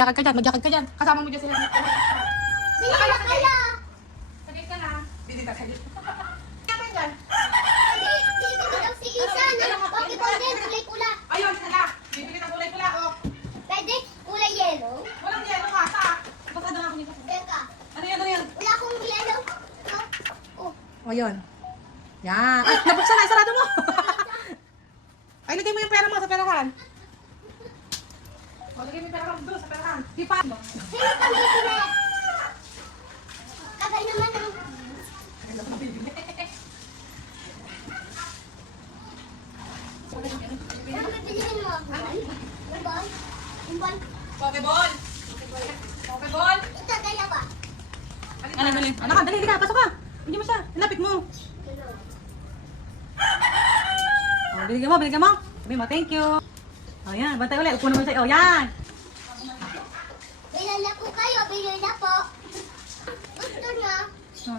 Jakad ka dyan, magjakad ka dyan. Kasama mo dyan sila. Bili na kaya. Sagit ka na. Bili ka kayo. Kaya dyan. Bibili daw si Isa ng Pokeball din, kulay pula. Ayun, sila. Bibili ng kulay pula, oh. Pwede kulay yellow. Walang yelo ka, sa. Basta na ako nito. Teka, Ano yan, ano yan? wala akong yellow. Oh, O, yun. Yan. Ay, nabuksan na. Sarado mo. Ay, lagay mo yung pera mo sa perahan. O, lagay mo yung pera mo doon sa perahan. Di pa. sino pang bibili? Kagay naman ng... Ano bibilihin mo? Yung ball? Yung ball? Pokeball. Pokeball. Ito, dalawa. Ano, dali. Anak ka, dali, dali ka. Pasok ka. Hindi mo siya. Ilapit mo. O, binigyan mo, binigyan mo. Sabi mo, thank you. O, yan. Bantay ulit. Upo naman sa'yo. O, yan. Bilal na po kayo, bilal na po. Gusto na. O,